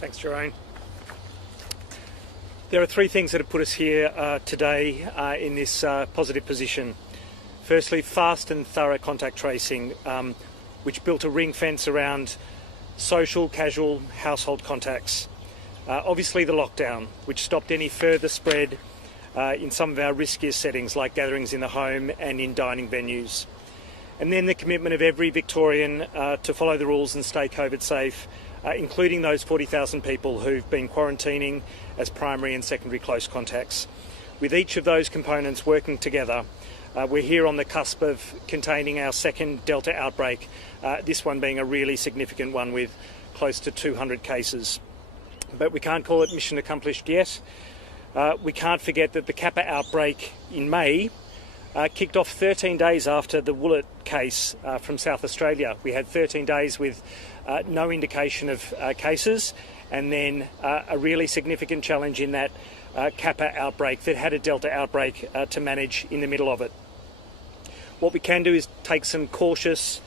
Thanks, Jerome. There are three things that have put us here today in this positive position. Firstly, fast and thorough contact tracing, which built a ring fence around social, casual, household contacts. Obviously the lockdown, which stopped any further spread in some of our riskier settings like gatherings in the home and in dining venues. And then the commitment of every Victorian to follow the rules and stay COVID safe, including those 40,000 people who've been quarantining as primary and secondary close contacts. With each of those components working together, we're here on the cusp of containing our second Delta outbreak, this one being a really significant one with close to 200 cases. But we can't call it mission accomplished yet. We can't forget that the Kappa outbreak in May kicked off 13 days after the Woollett case from South Australia. We had 13 days with no indication of cases, and then a really significant challenge in that Kappa outbreak that had a Delta outbreak to manage in the middle of it. What we can do is take some cautious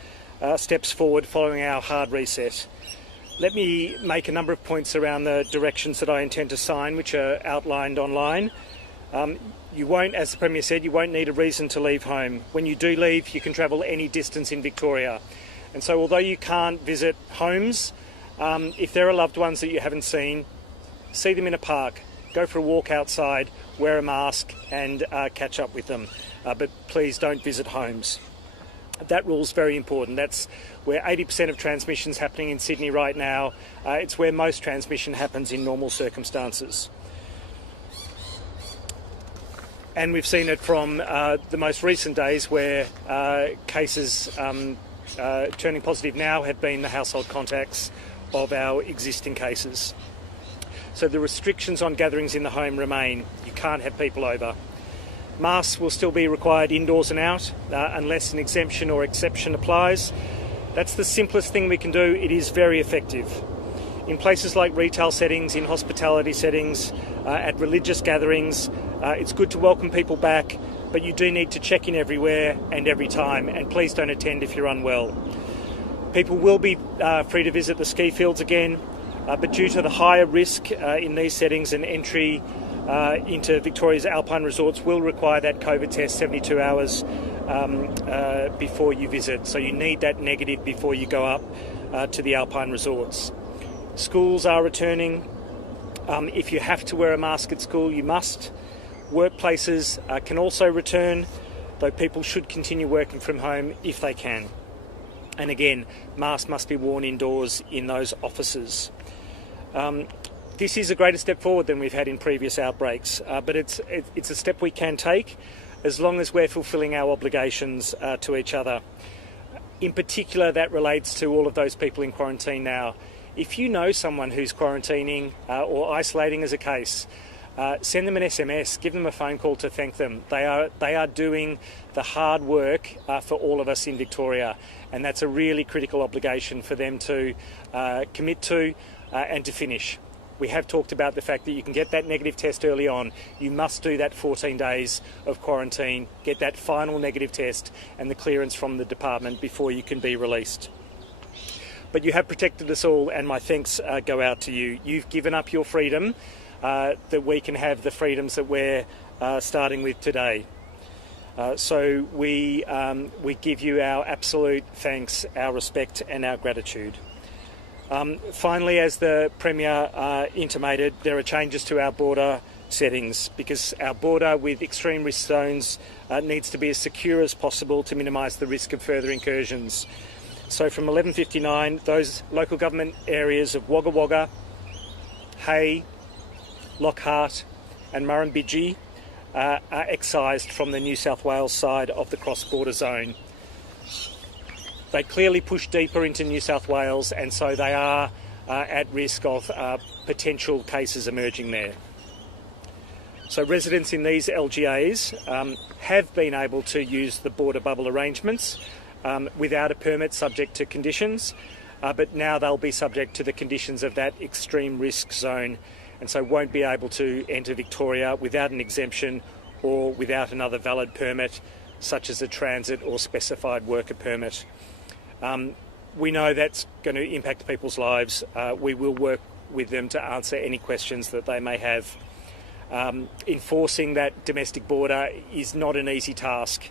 steps forward following our hard reset. Let me make a number of points around the directions that I intend to sign, which are outlined online. You won't, as the Premier said, you won't need a reason to leave home. When you do leave, you can travel any distance in Victoria. And so although you can't visit homes, if there are loved ones that you haven't seen, see them in a park, go for a walk outside, wear a mask and catch up with them. But please don't visit homes. That rule is very important. That's where 80% of transmission's happening in Sydney right now. It's where most transmission happens in normal circumstances. And we've seen it from the most recent days where cases turning positive now have been the household contacts of our existing cases. So the restrictions on gatherings in the home remain. You can't have people over. Masks will still be required indoors and out unless an exemption or exception applies. That's the simplest thing we can do. It is very effective. In places like retail settings, in hospitality settings, at religious gatherings, it's good to welcome people back, but you do need to check in everywhere and every time, and please don't attend if you're unwell. People will be free to visit the ski fields again, but due to the higher risk in these settings, an entry into Victoria's alpine resorts will require that COVID test 72 hours before you visit. So you need that negative before you go up to the alpine resorts. Schools are returning. If you have to wear a mask at school, you must. Workplaces can also return, though people should continue working from home if they can. And again, masks must be worn indoors in those offices. This is a greater step forward than we've had in previous outbreaks, but it's a step we can take as long as we're fulfilling our obligations to each other. In particular, that relates to all of those people in quarantine now. If you know someone who's quarantining or isolating as a case, send them an SMS, give them a phone call to thank them. They are doing the hard work for all of us in Victoria, and that's a really critical obligation for them to commit to and to finish. We have talked about the fact that you can get that negative test early on. You must do that 14 days of quarantine, get that final negative test and the clearance from the department before you can be released. But you have protected us all, and my thanks go out to you. You've given up your freedom that we can have the freedoms that we're starting with today. So we give you our absolute thanks, our respect and our gratitude. Finally, as the Premier intimated, there are changes to our border settings because our border with extreme risk zones needs to be as secure as possible to minimise the risk of further incursions. So from 11:59, those local government areas of Wagga Wagga, Hay, Lockhart and Murrumbidgee are excised from the New South Wales side of the cross-border zone. They clearly push deeper into New South Wales, and so they are at risk of potential cases emerging there. So residents in these LGAs have been able to use the border bubble arrangements without a permit, subject to conditions, but now they'll be subject to the conditions of that extreme risk zone, and so won't be able to enter Victoria without an exemption or without another valid permit, such as a transit or specified worker permit. We know that's going to impact people's lives. We will work with them to answer any questions that they may have. Enforcing that domestic border is not an easy task.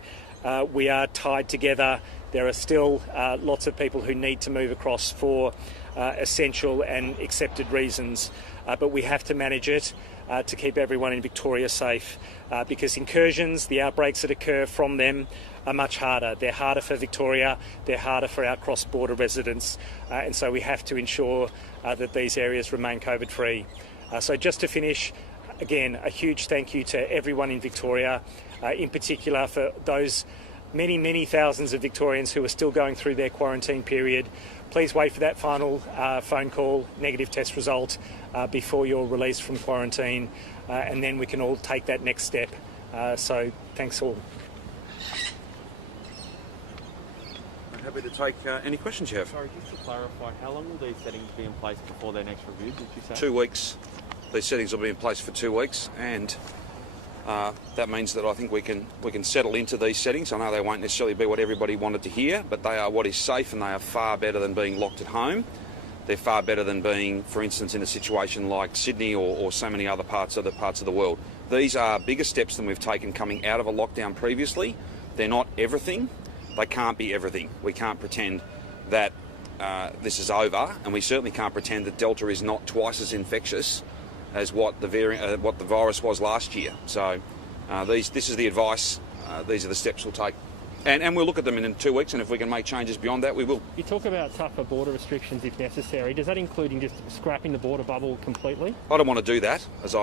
We are tied together. There are still lots of people who need to move across for essential and accepted reasons, but we have to manage it to keep everyone in Victoria safe, because incursions, the outbreaks that occur from them, are much harder. They're harder for Victoria, they're harder for our cross-border residents, and so we have to ensure that these areas remain COVID-free. So just to finish, again, a huge thank you to everyone in Victoria, in particular for those many, many thousands of Victorians who are still going through their quarantine period. Please wait for that final phone call, negative test result, before you're released from quarantine, and then we can all take that next step. So thanks all. I'm happy to take any questions you have. Sorry, just to clarify, how long will these settings be in place before their next review, did you say? 2 weeks. These settings will be in place for 2 weeks, and that means that I think we can settle into these settings. I know they won't necessarily be what everybody wanted to hear, but they are what is safe, and they are far better than being locked at home. They're far better than being, for instance, in a situation like Sydney or so many other parts of the world. These are bigger steps than we've taken coming out of a lockdown previously. They're not everything. They can't be everything. We can't pretend that this is over, and we certainly can't pretend that Delta is not twice as infectious as what the virus was last year. So this is the advice. These are the steps we'll take. And we'll look at them in 2 weeks, and if we can make changes beyond that, we will. You talk about tougher border restrictions if necessary. Does that include just scrapping the border bubble completely? I don't want to do that, as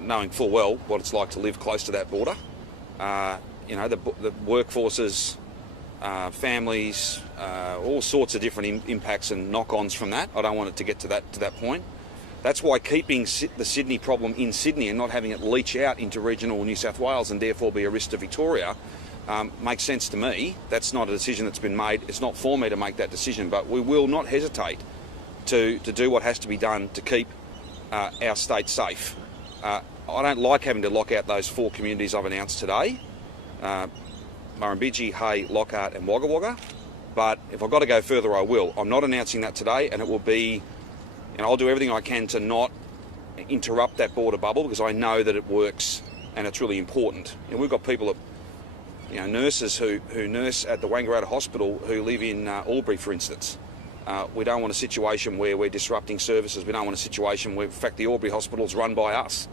knowing full well what it's like to live close to that border. The workforces, families, all sorts of different impacts and knock-ons from that. I don't want it to get to that point. That's why keeping the Sydney problem in Sydney and not having it leach out into regional New South Wales and therefore be a risk to Victoria makes sense to me. That's not a decision that's been made. It's not for me to make that decision, but we will not hesitate to do what has to be done to keep our state safe. I don't like having to lock out those 4 communities I've announced today, Murrumbidgee, Hay, Lockhart and Wagga Wagga, but if I've got to go further, I will. I'm not announcing that today, and it will be, I'll do everything I can to not interrupt that border bubble, because I know that it works and it's really important. We've got people, nurses who nurse at the Wangaratta Hospital who live in Albury, for instance. We don't want a situation where we're disrupting services. We don't want a situation where, in fact, the Albury Hospital is run by us.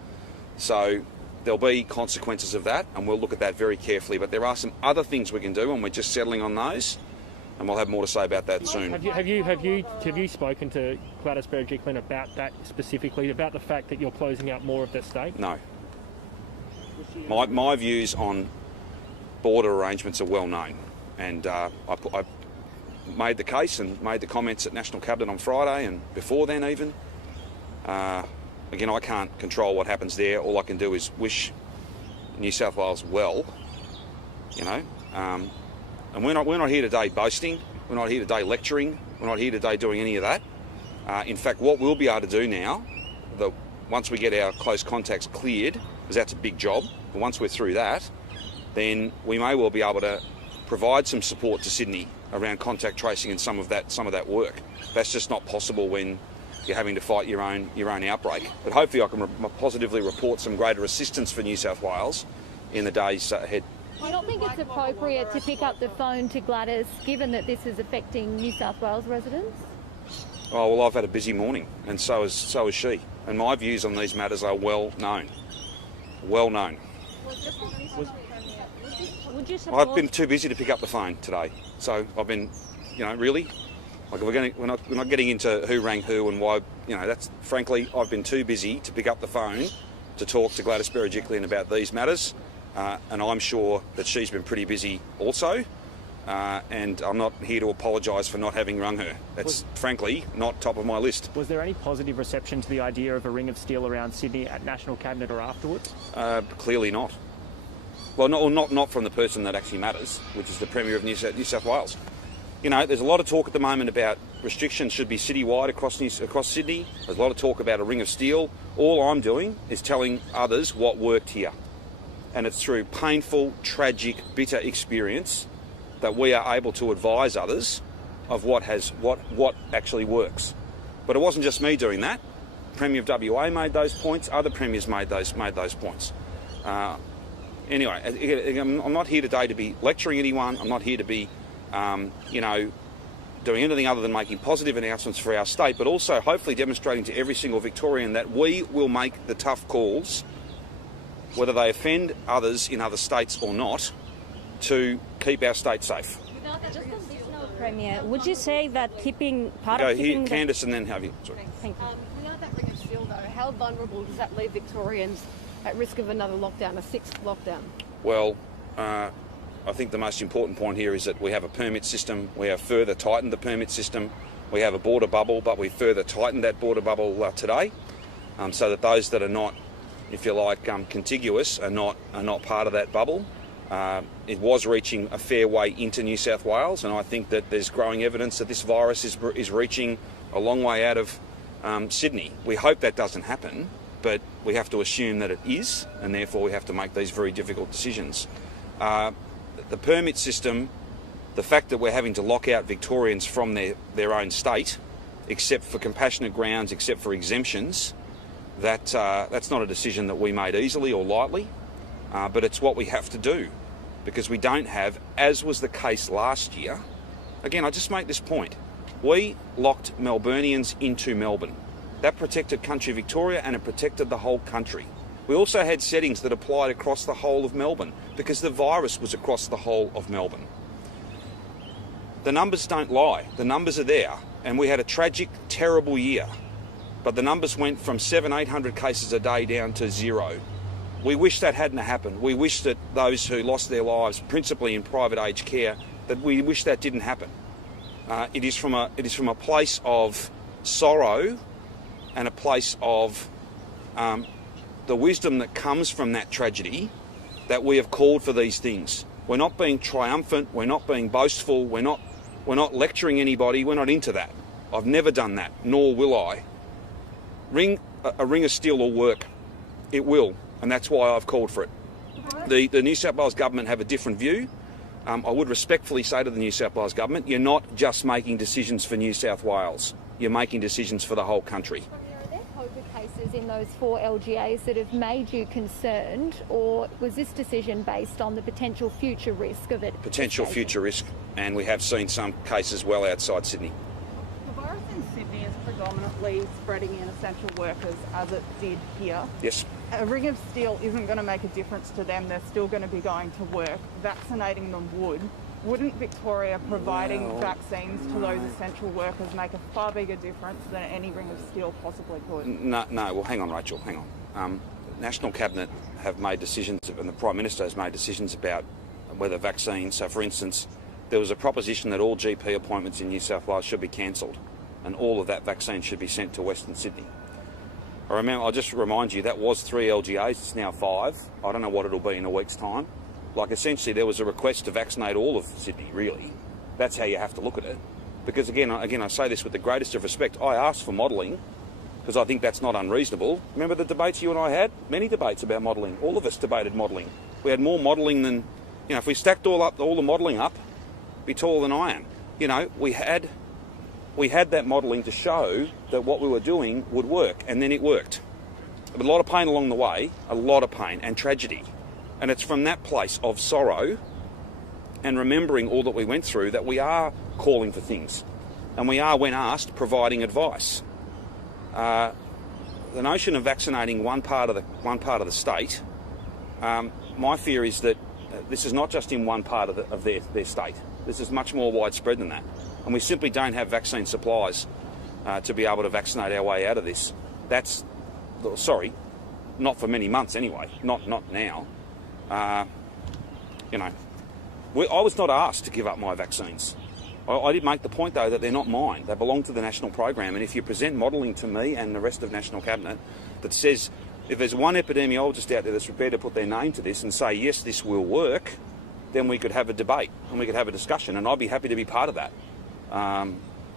So there'll be consequences of that, and we'll look at that very carefully. But there are some other things we can do, and we're just settling on those. And we'll have more to say about that soon. Have you spoken to Gladys Berejiklian about that specifically, about the fact that you're closing out more of the state? No. My views on border arrangements are well known, and I made the case and made the comments at National Cabinet on Friday and before then even. Again, I can't control what happens there. All I can do is wish New South Wales well, And we're not here today boasting, we're not here today lecturing, we're not here today doing any of that. In fact, what we'll be able to do now, once we get our close contacts cleared, because that's a big job, but once we're through that, then we may well be able to provide some support to Sydney around contact tracing and some of that work. That's just not possible when you're having to fight your own outbreak. But hopefully I can positively report some greater assistance for New South Wales in the days ahead. Do you not think it's appropriate to pick up the phone to Gladys, given that this is affecting New South Wales residents? Oh, well, I've had a busy morning, and so has she. And my views on these matters are well known. Well known. I've been too busy to pick up the phone today. So I've been, really? Like we're not getting into who rang who and why. That's frankly, I've been too busy to pick up the phone to talk to Gladys Berejiklian about these matters. And I'm sure that she's been pretty busy also, and I'm not here to apologise for not having rung her. That's frankly not top of my list. Was there any positive reception to the idea of a ring of steel around Sydney at National Cabinet or afterwards? Clearly not. Well, not from the person that actually matters, which is the Premier of New South Wales. There's a lot of talk at the moment about restrictions should be citywide across Sydney. There's a lot of talk about a ring of steel. All I'm doing is telling others what worked here. And it's through painful, tragic, bitter experience that we are able to advise others of what actually works. But it wasn't just me doing that. Premier of WA made those points. Other premiers made those points. Anyway, I'm not here today to be lecturing anyone. I'm not here to be, doing anything other than making positive announcements for our state, but also hopefully demonstrating to every single Victorian that we will make the tough calls, whether they offend others in other states or not, to keep our state safe. Just on this note, Premier, would you say that keeping part Go of here, keeping Candice, and then have you. Sorry. Thank you. Without that ring of steel, though, how vulnerable does that leave Victorians at risk of another lockdown, a sixth lockdown? Well, I think the most important point here is that we have a permit system. We have further tightened the permit system. We have a border bubble, but we further tightened that border bubble today, so that those that are not, if you like, contiguous are not part of that bubble. It was reaching a fair way into New South Wales, and I think that there's growing evidence that this virus is reaching a long way out of Sydney. We hope that doesn't happen, but we have to assume that it is, and therefore we have to make these very difficult decisions. The permit system, the fact that we're having to lock out Victorians from their own state, except for compassionate grounds, except for exemptions, that's not a decision that we made easily or lightly, but it's what we have to do, because we don't have, as was the case last year. Again, I just make this point. We locked Melburnians into Melbourne. That protected country Victoria, and it protected the whole country. We also had settings that applied across the whole of Melbourne because the virus was across the whole of Melbourne. The numbers don't lie. The numbers are there, and we had a tragic, terrible year. But the numbers went from 700-800 cases a day down to 0. We wish that hadn't happened. We wish that those who lost their lives, principally in private aged care, that we wish that didn't happen. It is from a place of sorrow and a place of the wisdom that comes from that tragedy that we have called for these things. We're not being triumphant, we're not being boastful, we're not lecturing anybody, we're not into that. I've never done that, nor will I. A ring of steel will work. It will, and that's why I've called for it. The New South Wales government have a different view. I would respectfully say to the New South Wales government, you're not just making decisions for New South Wales, you're making decisions for the whole country. Are there COVID cases in those 4 LGAs that have made you concerned, or was this decision based on the potential future risk of it? Potential future risk, and we have seen some cases well outside Sydney. The virus in Sydney is predominantly spreading in essential workers, as it did here. Yes. A ring of steel isn't going to make a difference to them. They're still going to be going to work. Vaccinating them would. Wouldn't Victoria providing vaccines to those essential workers make a far bigger difference than any ring of steel possibly could? No. Well, hang on, Rachel. Hang on. National Cabinet have made decisions, and the Prime Minister has made decisions about whether vaccines. So, for instance, there was a proposition that all GP appointments in New South Wales should be cancelled, and all of that vaccine should be sent to Western Sydney. I'll just remind you, that was 3 LGAs, it's now 5. I don't know what it'll be in a week's time. Like, essentially, there was a request to vaccinate all of Sydney, really. That's how you have to look at it. Because, again, I say this with the greatest of respect. I asked for modelling, because I think that's not unreasonable. Remember the debates you and I had? Many debates about modelling. All of us debated modelling. We had more modelling than, if we stacked all the modelling up, it'd be taller than I am. We had that modelling to show that what we were doing would work, and then it worked. But a lot of pain along the way, a lot of pain and tragedy. And it's from that place of sorrow and remembering all that we went through that we are calling for things. And we are, when asked, providing advice. The notion of vaccinating one part of the state, my fear is that this is not just in one part of their state. This is much more widespread than that. And we simply don't have vaccine supplies to be able to vaccinate our way out of this. Not for many months anyway, not now. I was not asked to give up my vaccines. I did make the point, though, that they're not mine. They belong to the national program. And if you present modelling to me and the rest of National Cabinet that says, if there's one epidemiologist out there that's prepared to put their name to this and say, yes, this will work, then we could have a debate and we could have a discussion, and I'd be happy to be part of that. I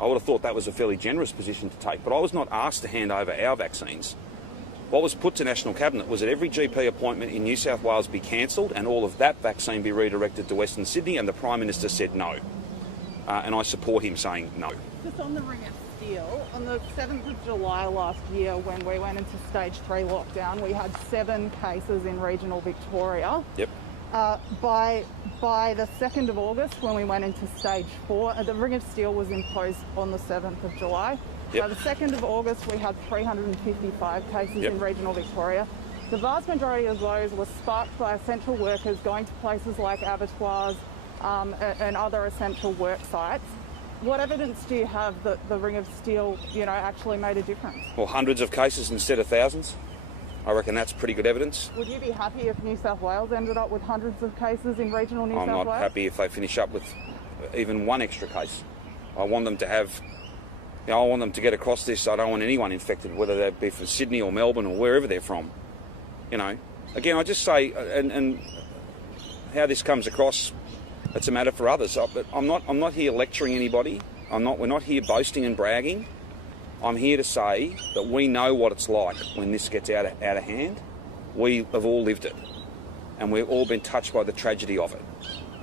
would have thought that was a fairly generous position to take, but I was not asked to hand over our vaccines. What was put to National Cabinet was that every GP appointment in New South Wales be cancelled and all of that vaccine be redirected to Western Sydney, and the Prime Minister said no. And I support him saying no. Just on the ring of Steel, on the 7th of July last year when we went into stage 3 lockdown, we had 7 cases in regional Victoria. Yep. By the 2nd of August, when we went into stage 4, the Ring of Steel was imposed on the 7th of July. Yep. By the 2nd of August, we had 355 cases Yep. in regional Victoria. The vast majority of those were sparked by essential workers going to places like abattoirs and other essential work sites. What evidence do you have that the Ring of Steel, actually made a difference? Well, hundreds of cases instead of thousands. I reckon that's pretty good evidence. Would you be happy if New South Wales ended up with hundreds of cases in regional New South I'm Wales? not happy if they finish up with even one extra case. I want them to have, I want them to get across this. I don't want anyone infected, whether that be from Sydney or Melbourne or wherever they're from. Again, I just say, and how this comes across, it's a matter for others. But I'm not here lecturing anybody. We're not here boasting and bragging. I'm here to say that we know what it's like when this gets out of hand. We have all lived it, and we've all been touched by the tragedy of it.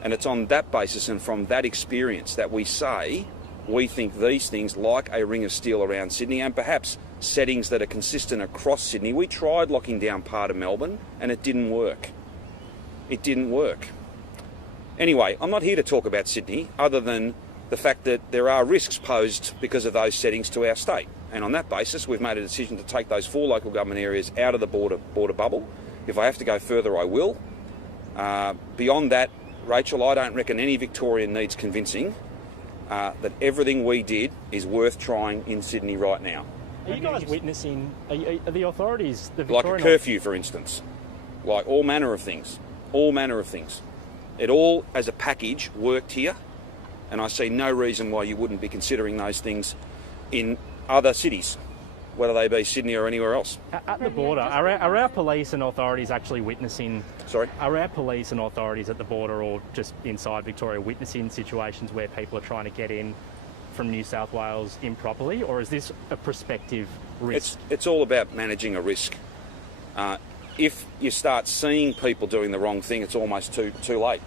And it's on that basis and from that experience that we say we think these things, like a Ring of Steel around Sydney, and perhaps settings that are consistent across Sydney. We tried locking down part of Melbourne, and it didn't work. It didn't work. Anyway, I'm not here to talk about Sydney, other than the fact that there are risks posed because of those settings to our state. And on that basis, we've made a decision to take those 4 local government areas out of the border bubble. If I have to go further, I will. Beyond that, Rachel, I don't reckon any Victorian needs convincing that everything we did is worth trying in Sydney right now. Are you guys witnessing, are the authorities, the Like Victorian... a curfew, for instance. Like all manner of things. All manner of things. It all, as a package, worked here. And I see no reason why you wouldn't be considering those things in other cities, whether they be Sydney or anywhere else. At the border, are our police and authorities actually witnessing... Sorry? Are our police and authorities at the border or just inside Victoria witnessing situations where people are trying to get in from New South Wales improperly, or is this a prospective risk? It's all about managing a risk. If you start seeing people doing the wrong thing, it's almost too late.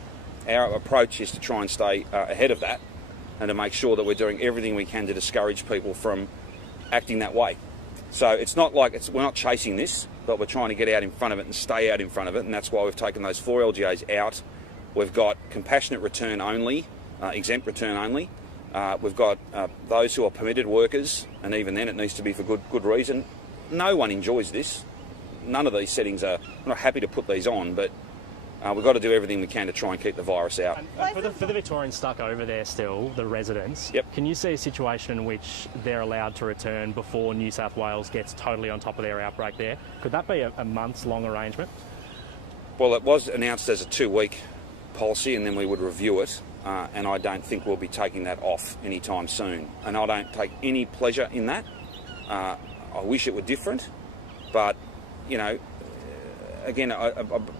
Our approach is to try and stay ahead of that and to make sure that we're doing everything we can to discourage people from acting that way. So it's not like we're not chasing this, but we're trying to get out in front of it and stay out in front of it, and that's why we've taken those 4 LGAs out. We've got compassionate return only, exempt return only. We've got those who are permitted workers, and even then it needs to be for good reason. No one enjoys this. None of these settings are... I'm not happy to put these on, but we've got to do everything we can to try and keep the virus out. And for the Victorians stuck over there still, the residents, Yep. Can you see a situation in which they're allowed to return before New South Wales gets totally on top of their outbreak there? Could that be a months-long arrangement? Well, it was announced as a 2-week policy, and then we would review it, and I don't think we'll be taking that off anytime soon. And I don't take any pleasure in that. I wish it were different, but, again,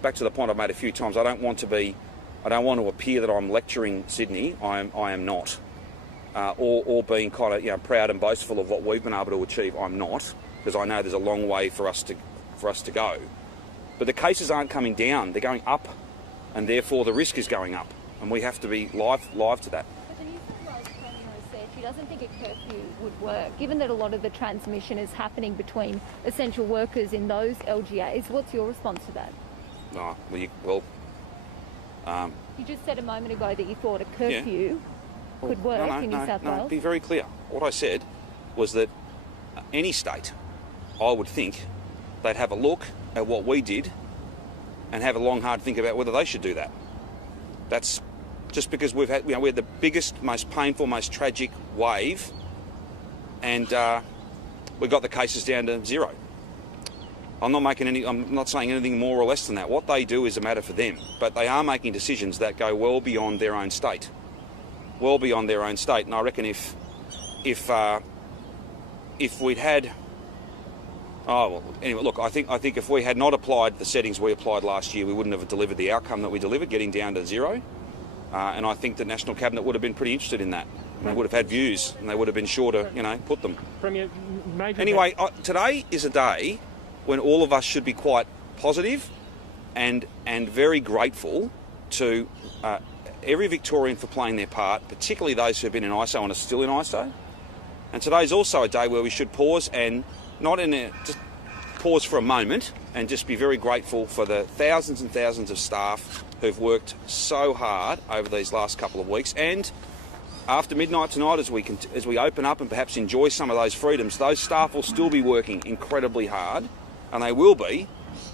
back to the point I've made a few times, I don't want to appear that I'm lecturing Sydney. I am not. Or being kind of proud and boastful of what we've been able to achieve. I'm not, because I know there's a long way for us to go. But the cases aren't coming down; they're going up, and therefore the risk is going up, and we have to be live to that. But the New South Wales Premier said she doesn't think a curfew would work, given that a lot of the transmission is happening between essential workers in those LGAs. What's your response to that? Oh, You just said a moment ago that you thought a curfew could work in New South Wales. Be very clear. What I said was that any state, I would think, they'd have a look at what we did and have a long, hard think about whether they should do that. That's just because we had the biggest, most painful, most tragic wave, and we got the cases down to 0. I'm not saying anything more or less than that. What they do is a matter for them, but they are making decisions that go well beyond their own state. Well beyond their own state, and I reckon if we'd had... Oh, well, anyway, look, I think if we had not applied the settings we applied last year, we wouldn't have delivered the outcome that we delivered, getting down to 0. And I think the National Cabinet would have been pretty interested in that. And they would have had views, and they would have been sure to, put them. Premier, Anyway, today is a day when all of us should be quite positive and very grateful to every Victorian for playing their part, particularly those who have been in ISO and are still in ISO. And today's also a day where we should pause and just pause for a moment and just be very grateful for the thousands and thousands of staff who've worked so hard over these last couple of weeks. And after midnight tonight, as we open up and perhaps enjoy some of those freedoms, those staff will still be working incredibly hard, and they will be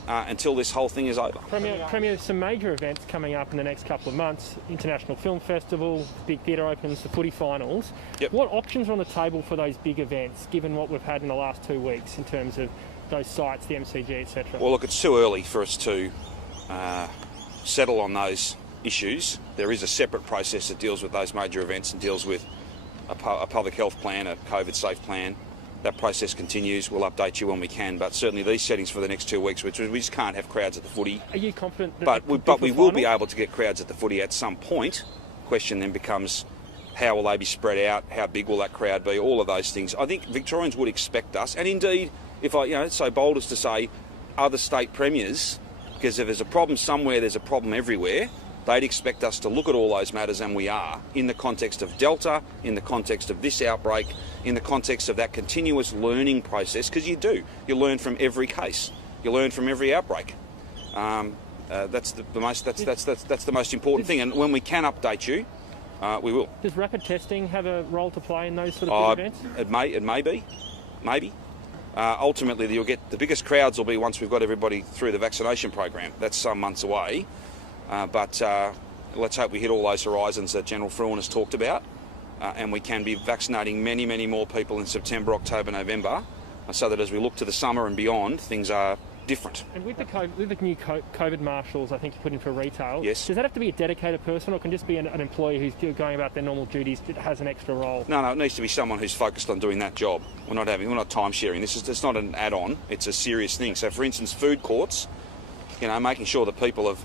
until this whole thing is over. Premier, some major events coming up in the next couple of months: International Film Festival, big theatre opens, the footy finals. Yep. What options are on the table for those big events, given what we've had in the last 2 weeks in terms of those sites, the MCG, etc.? Well, look, it's too early for us to settle on those issues. There is a separate process that deals with those major events and deals with a public health plan, a COVID-safe plan. That process continues. We'll update you when we can, but certainly these settings for the next 2 weeks, which we just can't have crowds at the footy. Are you confident that But we will be able to get crowds at the footy at some point. Question then becomes, how will they be spread out? How big will that crowd be? All of those things. I think Victorians would expect us, and indeed, if I, so bold as to say, other state premiers, because if there's a problem somewhere, there's a problem everywhere. They'd expect us to look at all those matters, and we are, in the context of Delta, in the context of this outbreak, in the context of that continuous learning process, because you do. You learn from every case. You learn from every outbreak. That's the most important thing. And when we can update you, we will. Does rapid testing have a role to play in those sort of big events? It may be, maybe. Ultimately, you'll get the biggest crowds will be once we've got everybody through the vaccination program. That's some months away. But let's hope we hit all those horizons that General Fruin has talked about, and we can be vaccinating many, many more people in September, October, November, so that as we look to the summer and beyond, things are different. And with the new COVID marshals, I think you put in for retail, yes. Does that have to be a dedicated person, or can just be an employee who's going about their normal duties that has an extra role? No, it needs to be someone who's focused on doing that job. We're not time sharing. It's not an add-on. It's a serious thing. So, for instance, food courts, making sure that people are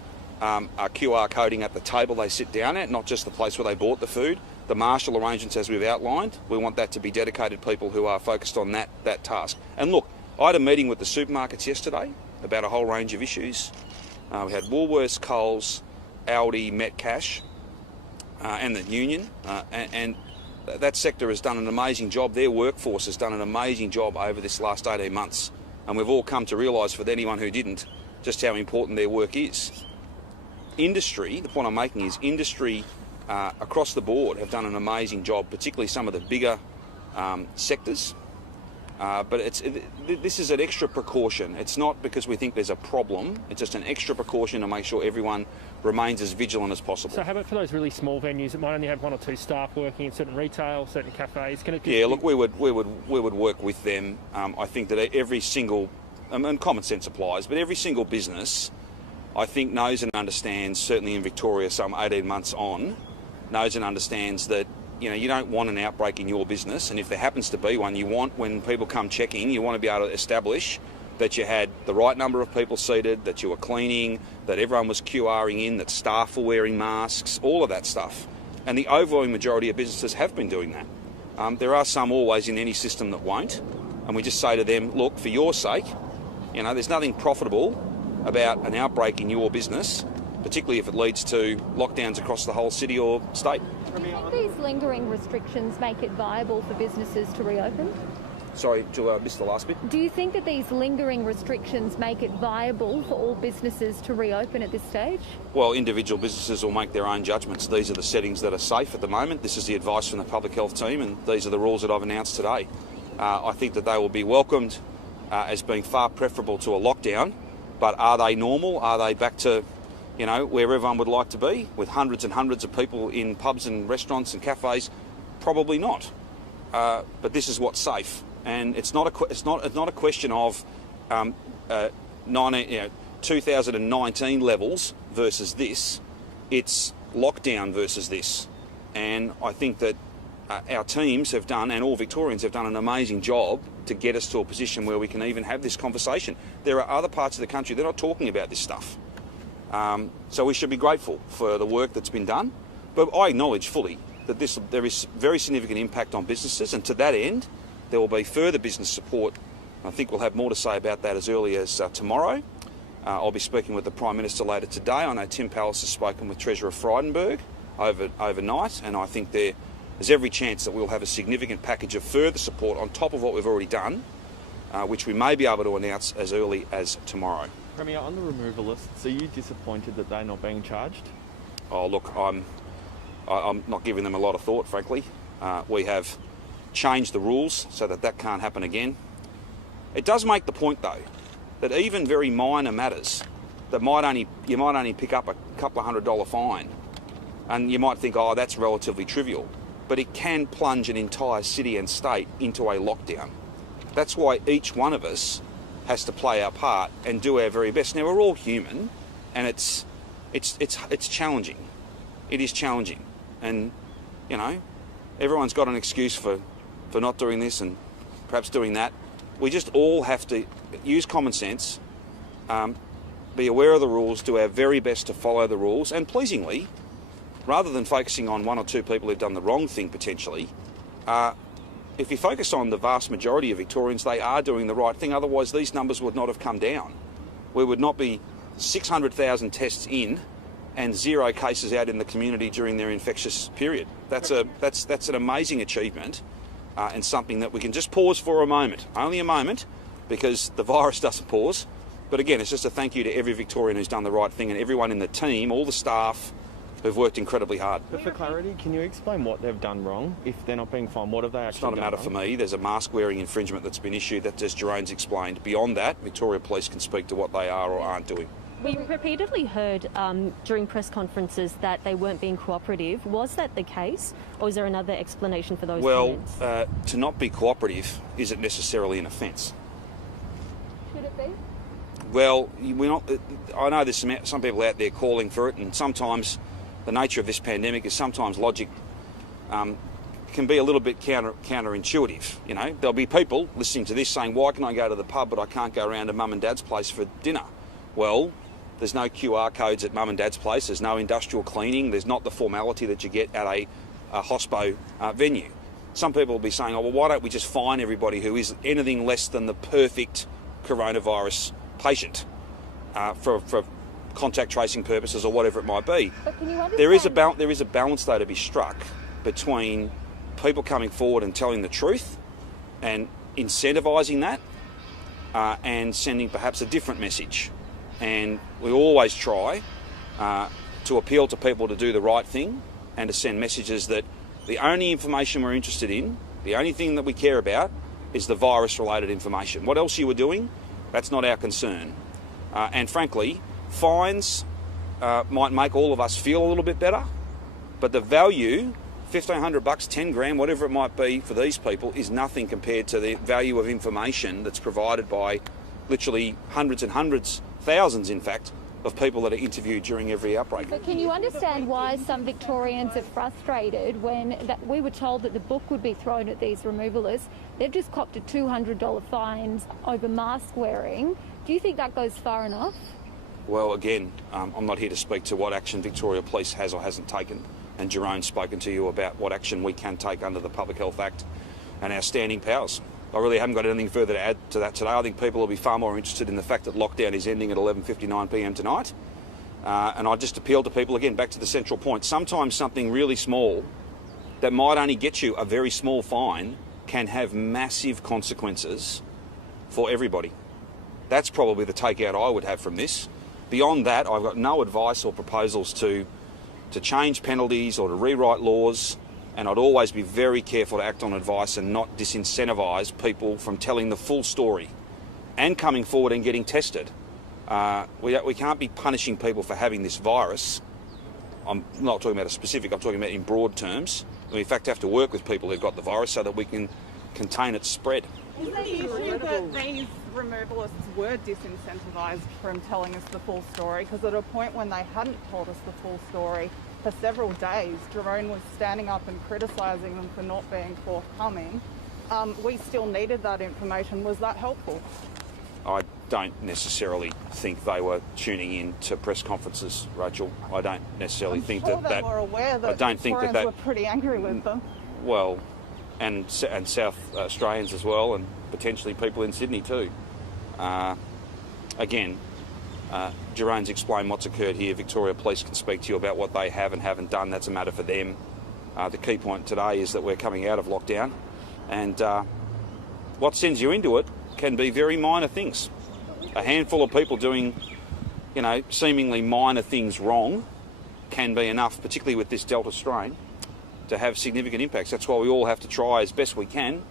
QR coding at the table they sit down at, not just the place where they bought the food. The marshal arrangements, as we've outlined, we want that to be dedicated people who are focused on that task. And look, I had a meeting with the supermarkets yesterday about a whole range of issues. We had Woolworths, Coles, Aldi, Metcash, and the Union, and that sector has done an amazing job. Their workforce has done an amazing job over this last 18 months, and we've all come to realise, for anyone who didn't, just how important their work is. Industry, the point I'm making is industry across the board have done an amazing job, particularly some of the bigger sectors. But this is an extra precaution. It's not because we think there's a problem. It's just an extra precaution to make sure everyone remains as vigilant as possible. So how about for those really small venues that might only have 1 or 2 staff working in certain retail, certain cafes? Can it just look, we would work with them. I think that every single, and common sense applies, but every single business, I think, knows and understands, certainly in Victoria some 18 months on, knows and understands that you don't want an outbreak in your business, and if there happens to be one, when people come checking, you want to be able to establish that you had the right number of people seated, that you were cleaning, that everyone was QRing in, that staff were wearing masks, all of that stuff. And the overwhelming majority of businesses have been doing that. There are some always in any system that won't, and we just say to them, look, for your sake, there's nothing profitable about an outbreak in your business, particularly if it leads to lockdowns across the whole city or state. Do you think these lingering restrictions make it viable for businesses to reopen? Sorry, to miss the last bit. Do you think that these lingering restrictions make it viable for all businesses to reopen at this stage? Well, individual businesses will make their own judgments. These are the settings that are safe at the moment. This is the advice from the public health team, and these are the rules that I've announced today. I think that they will be welcomed as being far preferable to a lockdown, but are they normal? Are they back to where everyone would like to be, with hundreds and hundreds of people in pubs and restaurants and cafes? Probably not. But this is what's safe, and it's not a question of 2019 levels versus this. It's lockdown versus this, and I think that our teams have done, and all Victorians have done, an amazing job to get us to a position where we can even have this conversation. There are other parts of the country that are not talking about this stuff. So we should be grateful for the work that's been done. But I acknowledge fully that there is very significant impact on businesses, and to that end, there will be further business support. I think we'll have more to say about that as early as tomorrow. I'll be speaking with the Prime Minister later today. I know Tim Pallas has spoken with Treasurer Frydenberg overnight, and I think they're there's every chance that we'll have a significant package of further support on top of what we've already done, which we may be able to announce as early as tomorrow. Premier, on the removalists, are you disappointed that they're not being charged? Oh, look, I'm not giving them a lot of thought, frankly. We have changed the rules so that that can't happen again. It does make the point, though, that even very minor matters that you might only pick up a couple of $100 fine, and you might think, oh, that's relatively trivial, but it can plunge an entire city and state into a lockdown. That's why each one of us has to play our part and do our very best. Now, we're all human, and it's challenging. It is challenging, and you know, everyone's got an excuse for not doing this and perhaps doing that. We just all have to use common sense, be aware of the rules, do our very best to follow the rules, and pleasingly, rather than focusing on one or two people who've done the wrong thing potentially, if you focus on the vast majority of Victorians, they are doing the right thing. Otherwise, these numbers would not have come down. We would not be 600,000 tests in and 0 cases out in the community during their infectious period. That's an amazing achievement, and something that we can just pause for a moment, only a moment, because the virus doesn't pause. But again, it's just a thank you to every Victorian who's done the right thing, and everyone in the team, all the staff who've worked incredibly hard. But for clarity, can you explain what they've done wrong? If they're not being fined, what have they actually done? It's not a matter for me. There's a mask wearing infringement that's been issued that, as Jeroen's explained. Beyond that, Victoria Police can speak to what they are or aren't doing. We repeatedly heard during press conferences that they weren't being cooperative. Was that the case, or is there another explanation for those comments? Well, to not be cooperative isn't necessarily an offence. Should it be? Well, I know there's some people out there calling for it, and sometimes the nature of this pandemic is sometimes logic can be a little bit counterintuitive. You know, there'll be people listening to this saying, why can I go to the pub but I can't go around to mum and dad's place for dinner? Well, there's no QR codes at mum and dad's place, there's no industrial cleaning, there's not the formality that you get at a hospo venue. Some people will be saying, oh, well, why don't we just fine everybody who is anything less than the perfect coronavirus patient for contact tracing purposes or whatever it might be. But can you understand? There is a balance, though, to be struck between people coming forward and telling the truth and incentivising that and sending perhaps a different message. And we always try to appeal to people to do the right thing and to send messages that the only information we're interested in, the only thing that we care about, is the virus-related information. What else you were doing, that's not our concern. And frankly, fines might make all of us feel a little bit better, but the value, $1,500, 10 grand, whatever it might be for these people, is nothing compared to the value of information that's provided by literally hundreds and hundreds, thousands in fact, of people that are interviewed during every outbreak. But can you understand why some Victorians are frustrated when we were told that the book would be thrown at these removalists? They've just copped a $200 fines over mask wearing. Do you think that goes far enough? Well, again, I'm not here to speak to what action Victoria Police has or hasn't taken, and Jeroen's spoken to you about what action we can take under the Public Health Act and our standing powers. I really haven't got anything further to add to that today. I think people will be far more interested in the fact that lockdown is ending at 11:59 p.m. tonight. And I just appeal to people, again, back to the central point. Sometimes something really small that might only get you a very small fine can have massive consequences for everybody. That's probably the takeout I would have from this. Beyond that, I've got no advice or proposals to change penalties or to rewrite laws, and I'd always be very careful to act on advice and not disincentivise people from telling the full story and coming forward and getting tested. We can't be punishing people for having this virus. I'm not talking about a specific, I'm talking about in broad terms. We in fact have to work with people who've got the virus so that we can contain its spread. Is the issue that these removalists were disincentivised from telling us the full story? Because at a point when they hadn't told us the full story for several days, Jeroen was standing up and criticising them for not being forthcoming. We still needed that information. Was that helpful? I don't necessarily think they were tuning in to press conferences, Rachel. I don't necessarily think that they were aware that I don't think that were pretty angry with them. Well, and South Australians as well, and potentially people in Sydney too. Again, Jeroen's explained what's occurred here. Victoria Police can speak to you about what they have and haven't done. That's a matter for them. The key point today is that we're coming out of lockdown, and what sends you into it can be very minor things. A handful of people doing, seemingly minor things wrong can be enough, particularly with this Delta strain, to have significant impacts. That's why we all have to try as best we can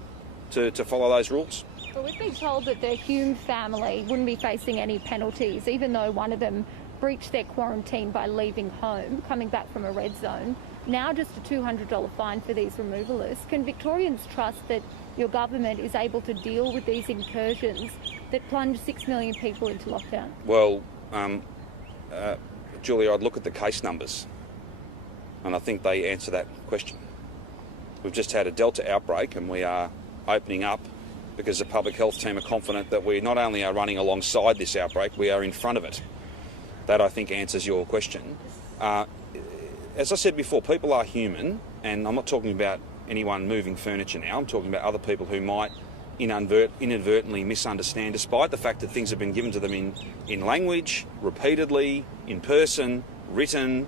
to follow those rules. But we've been told that the Hume family wouldn't be facing any penalties, even though one of them breached their quarantine by leaving home, coming back from a red zone. Now just a $200 fine for these removalists. Can Victorians trust that your government is able to deal with these incursions that plunge 6 million people into lockdown? Well, Julia, I'd look at the case numbers, and I think they answer that question. We've just had a Delta outbreak, and we are opening up because the public health team are confident that we not only are running alongside this outbreak, we are in front of it. That, I think, answers your question. As I said before, people are human, and I'm not talking about anyone moving furniture now. I'm talking about other people who might inadvertently misunderstand, despite the fact that things have been given to them in language, repeatedly, in person, written.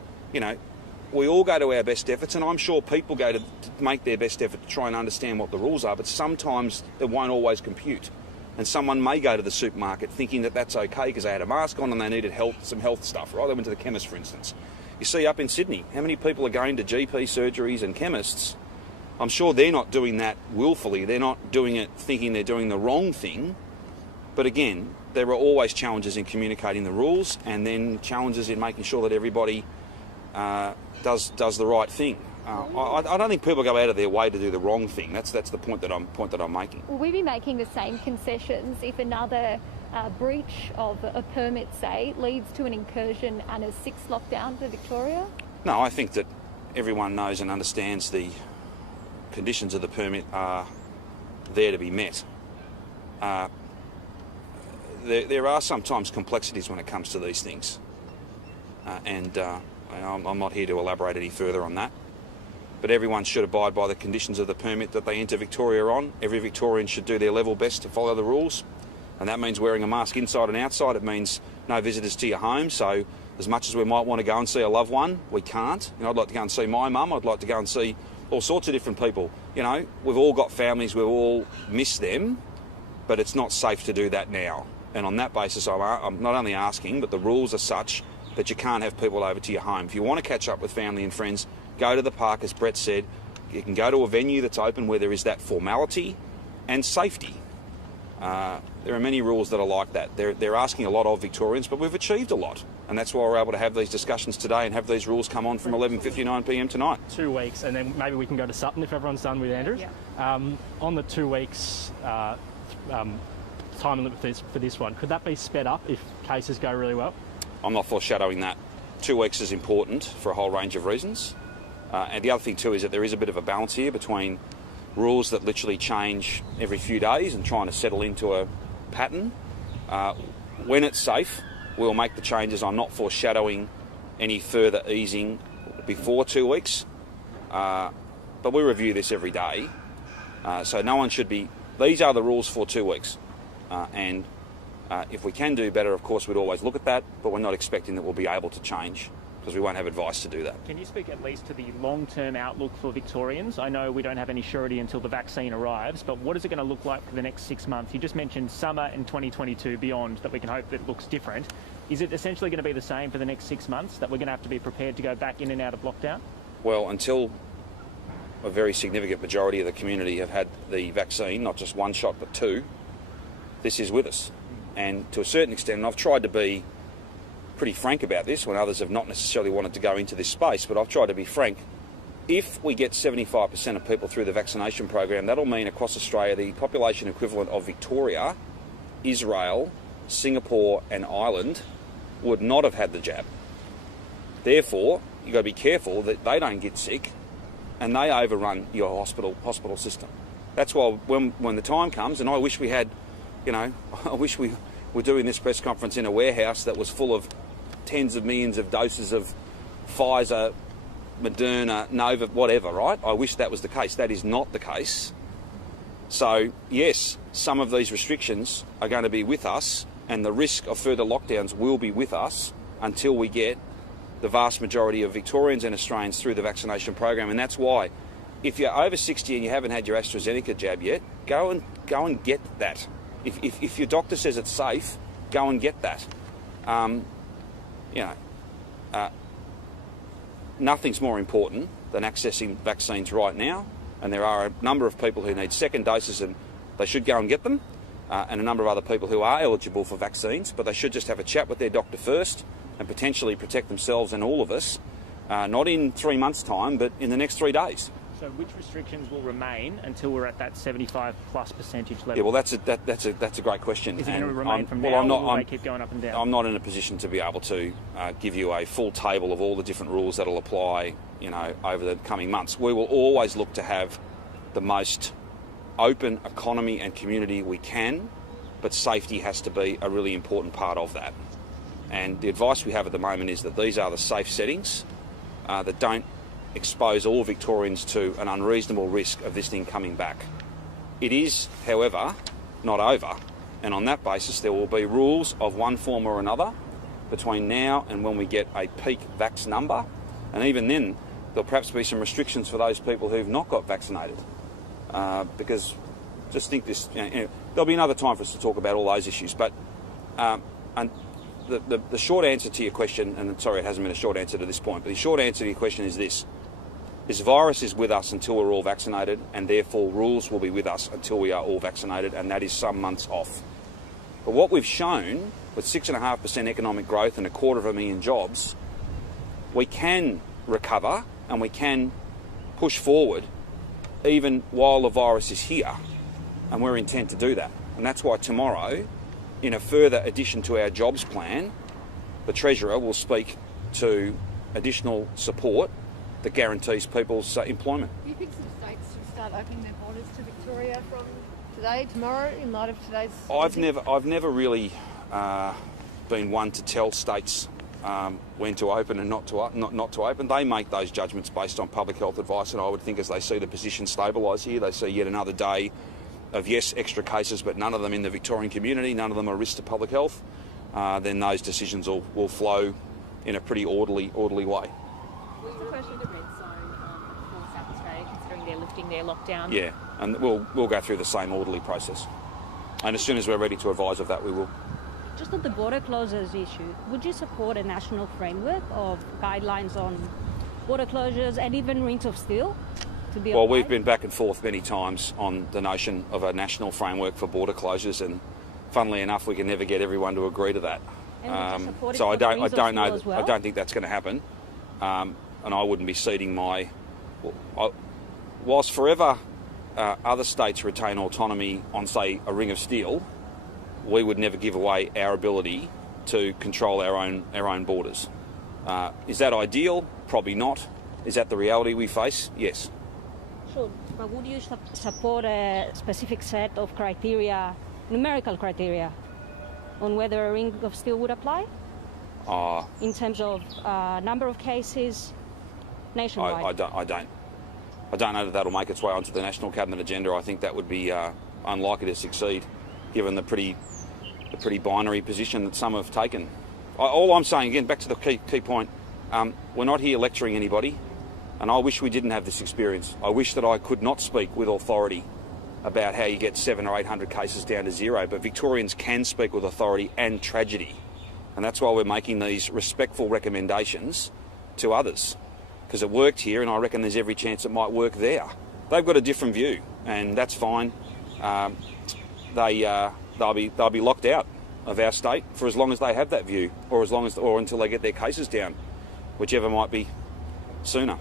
We all go to our best efforts, and I'm sure people go to make their best effort to try and understand what the rules are, but sometimes it won't always compute. And someone may go to the supermarket thinking that that's okay because they had a mask on and they needed some health stuff, right? They went to the chemist, for instance. You see up in Sydney, how many people are going to GP surgeries and chemists? I'm sure they're not doing that willfully. They're not doing it thinking they're doing the wrong thing. But again, there are always challenges in communicating the rules, and then challenges in making sure that everybody does the right thing. I don't think people go out of their way to do the wrong thing. That's the point that I'm making. Will we be making the same concessions if another breach of a permit, say, leads to an incursion and a sixth lockdown for Victoria? No, I think that everyone knows and understands the conditions of the permit are there to be met. There are sometimes complexities when it comes to these things, and I'm not here to elaborate any further on that. But everyone should abide by the conditions of the permit that they enter Victoria on. Every Victorian should do their level best to follow the rules, and that means wearing a mask inside and outside. It means no visitors to your home. So as much as we might want to go and see a loved one, we can't. I'd like to go and see my mum. I'd like to go and see all sorts of different people. We've all got families. We've all missed them, but it's not safe to do that now. And on that basis, I'm not only asking, but the rules are such that you can't have people over to your home. If you want to catch up with family and friends, go to the park, as Brett said. You can go to a venue that's open where there is that formality and safety. There are many rules that are like that. They're asking a lot of Victorians, but we've achieved a lot. And that's why we're able to have these discussions today and have these rules come on from 11:59 p.m. tonight. 2 weeks, and then maybe we can go to Sutton if everyone's done with Andrews. Yeah. On the 2 weeks time limit for this one, could that be sped up if cases go really well? I'm not foreshadowing that. 2 weeks is important for a whole range of reasons. And the other thing too is that there is a bit of a balance here between rules that literally change every few days and trying to settle into a pattern. When it's safe, we'll make the changes. I'm not foreshadowing any further easing before 2 weeks. But we review this every day. So no one should be... These are the rules for 2 weeks. And if we can do better, of course, we'd always look at that, but we're not expecting that we'll be able to change because we won't have advice to do that. Can you speak at least to the long-term outlook for Victorians? I know we don't have any surety until the vaccine arrives, but what is it going to look like for the next 6 months? You just mentioned summer in 2022 beyond, that we can hope that it looks different. Is it essentially going to be the same for the next 6 months, that we're going to have to be prepared to go back in and out of lockdown? Well, until a very significant majority of the community have had the vaccine, not just one shot but two, this is with us. And to a certain extent, and I've tried to be pretty frank about this when others have not necessarily wanted to go into this space, but I've tried to be frank. If we get 75% of people through the vaccination program, that'll mean across Australia the population equivalent of Victoria, Israel, Singapore and Ireland would not have had the jab. Therefore, you've got to be careful that they don't get sick and they overrun your hospital system. That's why when the time comes, and I wish we had, I wish we were doing this press conference in a warehouse that was full of tens of millions of doses of Pfizer, Moderna, Nova, whatever, right? I wish that was the case. That is not the case. So, yes, some of these restrictions are going to be with us, and the risk of further lockdowns will be with us until we get the vast majority of Victorians and Australians through the vaccination program, and that's why, if you're over 60 and you haven't had your AstraZeneca jab yet, go and get that. If your doctor says it's safe, go and get that. Nothing's more important than accessing vaccines right now, and there are a number of people who need second doses and they should go and get them, and a number of other people who are eligible for vaccines, but they should just have a chat with their doctor first and potentially protect themselves and all of us, not in 3 months' time, but in the next 3 days. So which restrictions will remain until we're at that 75+ percentage level? Yeah, well, that's a great question. Is it going to remain from now, or will they keep going up and down? I'm not in a position to be able to give you a full table of all the different rules that'll apply, over the coming months. We will always look to have the most open economy and community we can, but safety has to be a really important part of that. And the advice we have at the moment is that these are the safe settings that don't expose all Victorians to an unreasonable risk of this thing coming back. It is, however, not over, and on that basis there will be rules of one form or another between now and when we get a peak vax number, and even then there'll perhaps be some restrictions for those people who've not got vaccinated, because just think this, there'll be another time for us to talk about all those issues, but and the short answer to your question, and sorry it hasn't been a short answer to this point, but the short answer to your question is this: this virus is with us until we're all vaccinated, and therefore rules will be with us until we are all vaccinated, and that is some months off. But what we've shown with 6.5% economic growth and 250,000 jobs, we can recover and we can push forward even while the virus is here, and we're intent to do that. And that's why tomorrow, in a further addition to our jobs plan, the Treasurer will speak to additional support that guarantees people's employment. Do you think some states should start opening their borders to Victoria from today, tomorrow, in light of today's... I've never really been one to tell states when to open and not to open. They make those judgments based on public health advice, and I would think as they see the position stabilise here, they see yet another day of, yes, extra cases, but none of them in the Victorian community, none of them are risk to public health, then those decisions will flow in a pretty orderly way. What's the question to red zone for South Australia, considering they're lifting their lockdown? Yeah, and we'll go through the same orderly process. And as soon as we're ready to advise of that, we will. Just on the border closures issue, would you support a national framework of guidelines on border closures and even rent of steel? Well, we've been back and forth many times on the notion of a national framework for border closures, and funnily enough, we can never get everyone to agree to that. So I don't know. Well? I don't think that's going to happen, and I wouldn't be ceding my. Whilst forever other states retain autonomy on, say, a ring of steel, we would never give away our ability to control our own borders. Is that ideal? Probably not. Is that the reality we face? Yes. Sure, but would you support a specific set of criteria, numerical criteria, on whether a ring of steel would apply? In terms of number of cases nationwide? I don't know that that'll make its way onto the National Cabinet agenda. I think that would be unlikely to succeed, given the pretty binary position that some have taken. All I'm saying, again, back to the key point, we're not here lecturing anybody. And I wish we didn't have this experience. I wish that I could not speak with authority about how you get 700 or 800 cases down to zero, but Victorians can speak with authority and tragedy. And that's why we're making these respectful recommendations to others, because it worked here, and I reckon there's every chance it might work there. They've got a different view, and that's fine. They'll be locked out of our state for as long as they have that view, or until they get their cases down, whichever might be sooner.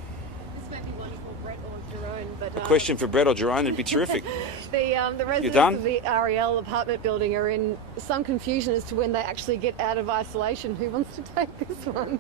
A question for Brett or Jerome would be terrific. The residents of the Ariel apartment building are in some confusion as to when they actually get out of isolation. Who wants to take this one?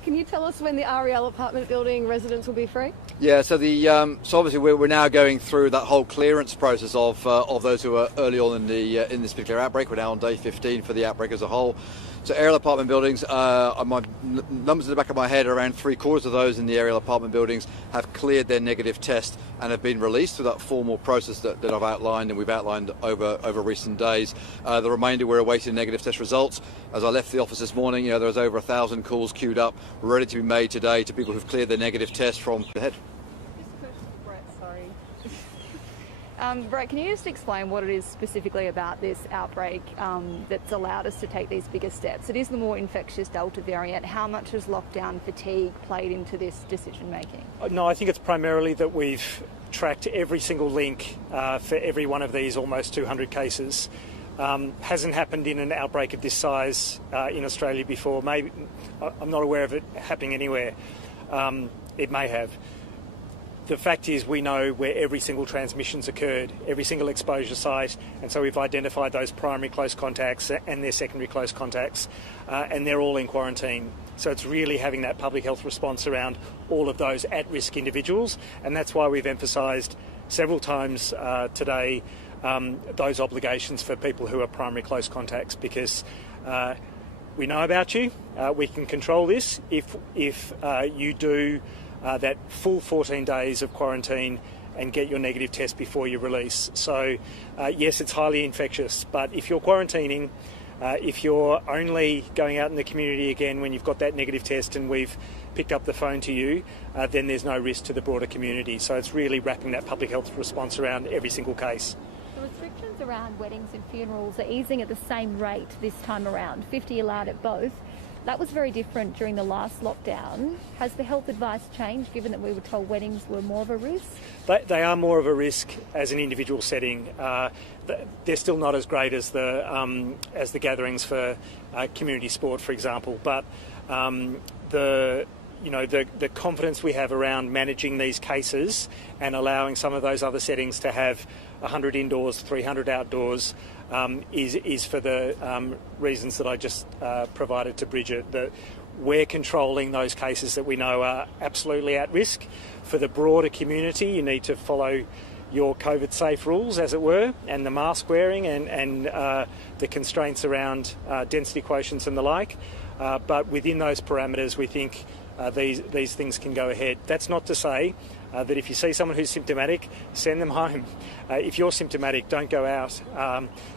Can you tell us when the Ariel apartment building residents will be free? Yeah, so so obviously we're now going through that whole clearance process of those who are early on in this particular outbreak. We're now on day 15 for the outbreak as a whole. So aerial apartment buildings, my numbers at the back of my head are around 3/4 of those in the aerial apartment buildings have cleared their negative test and have been released through that formal process that I've outlined and we've outlined over recent days. The remainder, we're awaiting negative test results. As I left the office this morning, there was over 1,000 calls queued up, ready to be made today to people who've cleared their negative test from the head. Brett, can you just explain what it is specifically about this outbreak that's allowed us to take these bigger steps? It is the more infectious Delta variant. How much has lockdown fatigue played into this decision making? No, I think it's primarily that we've tracked every single link for every one of these almost 200 cases. Hasn't happened in an outbreak of this size in Australia before. Maybe I'm not aware of it happening anywhere. It may have. The fact is we know where every single transmission's occurred, every single exposure site, and so we've identified those primary close contacts and their secondary close contacts, and they're all in quarantine. So it's really having that public health response around all of those at-risk individuals, and that's why we've emphasised several times today those obligations for people who are primary close contacts, because we know about you, we can control this if you do that full 14 days of quarantine and get your negative test before you release. So yes, it's highly infectious, but if you're quarantining, if you're only going out in the community again when you've got that negative test and we've picked up the phone to you, then there's no risk to the broader community. So it's really wrapping that public health response around every single case. The restrictions around weddings and funerals are easing at the same rate this time around, 50 allowed at both. That was very different during the last lockdown. Has the health advice changed, given that we were told weddings were more of a risk? They are more of a risk as an individual setting. They're still not as great as the gatherings for community sport, for example. But the confidence we have around managing these cases and allowing some of those other settings to have 100 indoors, 300 outdoors, is for the reasons that I just provided to Bridget, that we're controlling those cases that we know are absolutely at risk. For the broader community, you need to follow your COVID safe rules, as it were, and the mask wearing and the constraints around density quotients and the like. But within those parameters, we think these things can go ahead. That's not to say that if you see someone who's symptomatic, send them home. If you're symptomatic, don't go out,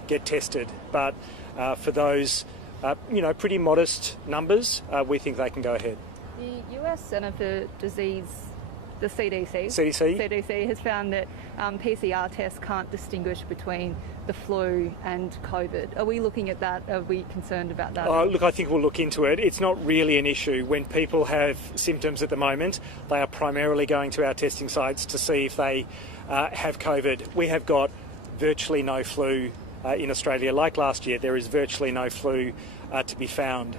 get tested. But for those, pretty modest numbers, we think they can go ahead. The US Centre for Disease, the CDC has found that PCR tests can't distinguish between the flu and COVID. Are we looking at that? Are we concerned about that? Look, I think we'll look into it. It's not really an issue. When people have symptoms at the moment, they are primarily going to our testing sites to see if they have COVID. We have got virtually no flu in Australia. Like last year, there is virtually no flu to be found.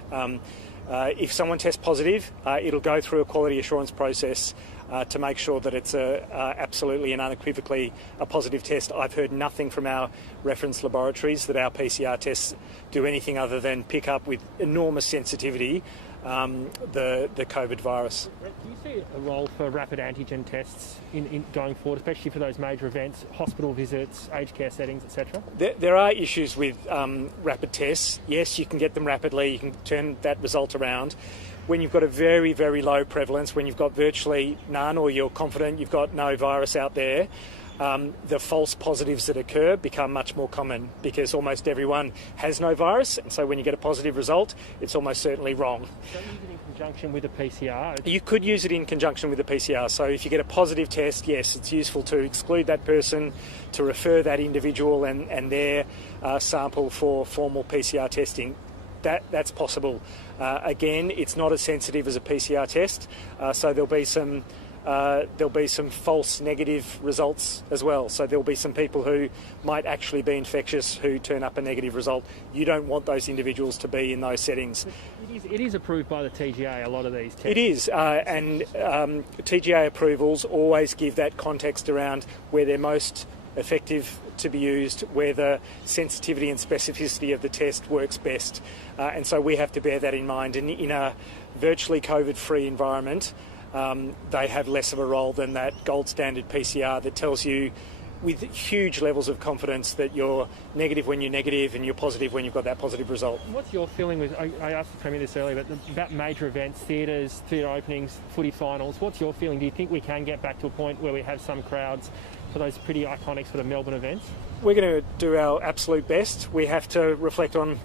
If someone tests positive, it'll go through a quality assurance process to make sure that it's absolutely and unequivocally a positive test. I've heard nothing from our reference laboratories that our PCR tests do anything other than pick up with enormous sensitivity the COVID virus. Do you see a role for rapid antigen tests in going forward, especially for those major events, hospital visits, aged care settings, etc.? There are issues with rapid tests. Yes, you can get them rapidly, you can turn that result around. When you've got a very, very low prevalence, when you've got virtually none or you're confident you've got no virus out there, the false positives that occur become much more common because almost everyone has no virus, and so when you get a positive result, it's almost certainly wrong. Don't use it in conjunction with a PCR? You could use it in conjunction with a PCR. So if you get a positive test, yes, it's useful to exclude that person, to refer that individual and their sample for formal PCR testing. That's possible. Again, it's not as sensitive as a PCR test, so there'll be some false negative results as well. So there'll be some people who might actually be infectious who turn up a negative result. You don't want those individuals to be in those settings. It is approved by the TGA, a lot of these tests. It is, and TGA approvals always give that context around where they're most effective to be used, where the sensitivity and specificity of the test works best. And so we have to bear that in mind. And in a virtually COVID-free environment, they have less of a role than that gold standard PCR that tells you with huge levels of confidence that you're negative when you're negative and you're positive when you've got that positive result. What's your feeling with, I asked the Premier this earlier, but about major events, theatre openings, footy finals, what's your feeling? Do you think we can get back to a point where we have some crowds for those pretty iconic sort of Melbourne events? We're going to do our absolute best. We have to reflect on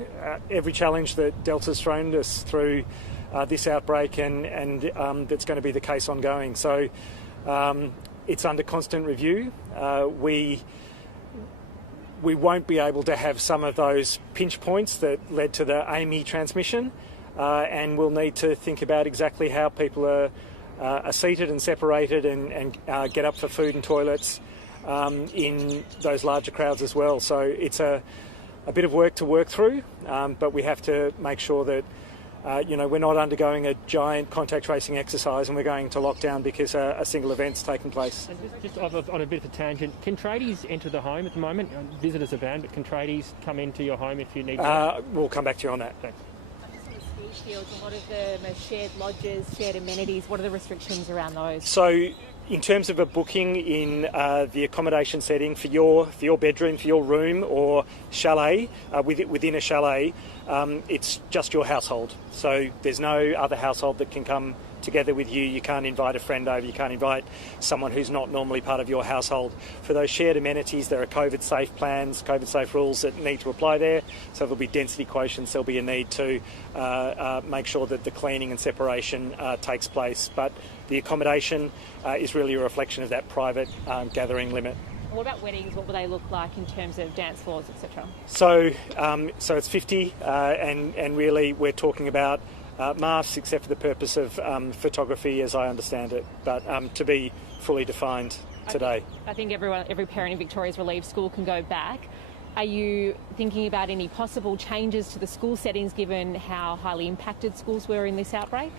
every challenge that Delta's thrown us through this outbreak and that's going to be the case ongoing. So it's under constant review. We won't be able to have some of those pinch points that led to the AAMI transmission, and we'll need to think about exactly how people are seated and separated and get up for food and toilets in those larger crowds as well. So it's a bit of work to work through, but we have to make sure that we're not undergoing a giant contact tracing exercise and we're going to lockdown because a single event's taken place. And just on a bit of a tangent, can tradies enter the home at the moment? Visitors are banned, but can tradies come into your home if you need to? We'll come back to you on that. Thanks. Ski fields, a lot of them are shared lodges, shared amenities. What are the restrictions around those? So in terms of a booking in the accommodation setting for your bedroom, for your room or chalet, within a chalet, it's just your household. So there's no other household that can come together with you. You can't invite a friend over, you can't invite someone who's not normally part of your household. For those shared amenities, there are COVID-safe plans, COVID-safe rules that need to apply there. So there'll be density quotients, there'll be a need to make sure that the cleaning and separation takes place. But the accommodation is really a reflection of that private gathering limit. What about weddings? What will they look like in terms of dance floors, etc.? So it's 50, and really we're talking about masks, except for the purpose of photography, as I understand it, but to be fully defined today. I think every parent in Victoria's relieved school can go back. Are you thinking about any possible changes to the school settings given how highly impacted schools were in this outbreak?